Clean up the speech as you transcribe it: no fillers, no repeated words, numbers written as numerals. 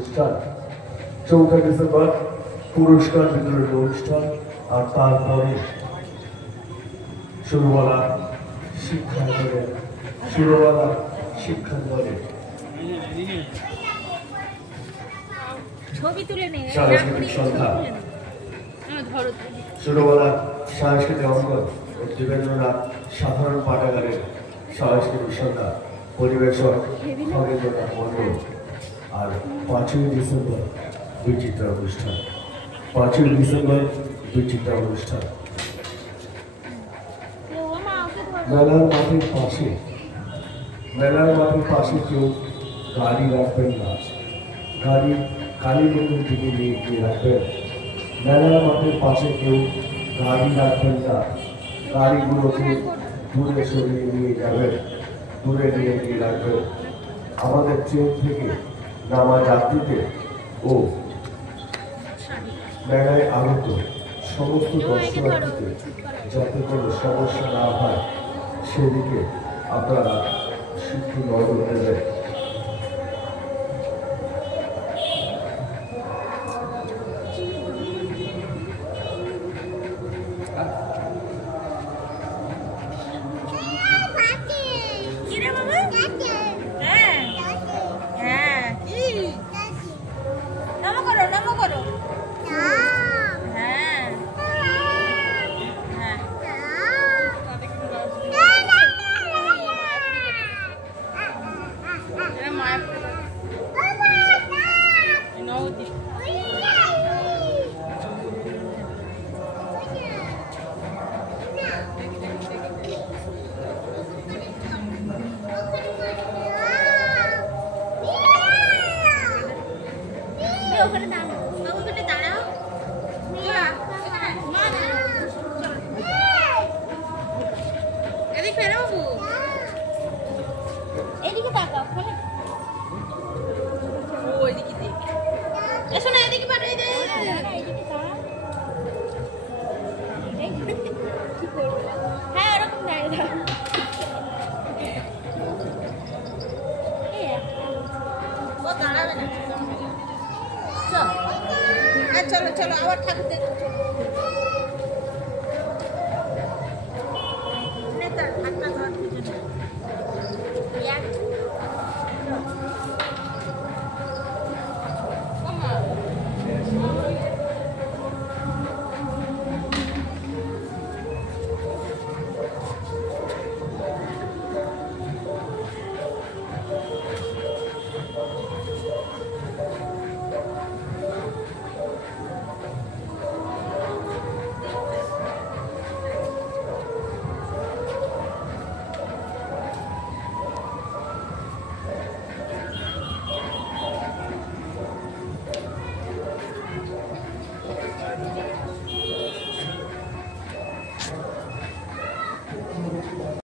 অনুষ্ঠান 4 ডিসেম্বর পুরস্কার বিতরণ অনুষ্ঠান আর তারপরে সুরবালা শিক্ষাঙ্গনের সাংস্কৃতিক সন্ধ্যা সুরবালা সাংস্কৃতিক অঙ্গন ও দেবেন্দ্রনাথ সাধারণ পাঠাগারের সাংস্কৃতিক সন্ধ্যা পরিবেশক খগেন্দ্রনাথ মণ্ডল আর 5ই ডিসেম্বর বিচিত্রা অনুষ্ঠান 5ই ডিসেম্বর বিচিত্রা অনুষ্ঠান মেলার মাঠের পাশে কেউ গাড়ি রাখবেন না, গাড়ি কালী মন্দির থেকে নিয়ে গিয়ে রাখবেন। মেলার মাঠের পাশে কেউ গাড়ি রাখবেন না, গাড়িগুলোকে দূরে সরিয়ে নিয়ে যাবেন, দূরে নিয়ে গিয়ে রাখবেন। আমাদের ট্রেন থেকে নামা যাত্রীতে ও মেলায় আগত সমস্ত দর্শনার্থীতে যাতে কোনো সমস্যা না হয় সেদিকে আপনারা সূক্ষ্ম নজর দেবেন। চলো চলো আবার ঠাকুর দেখো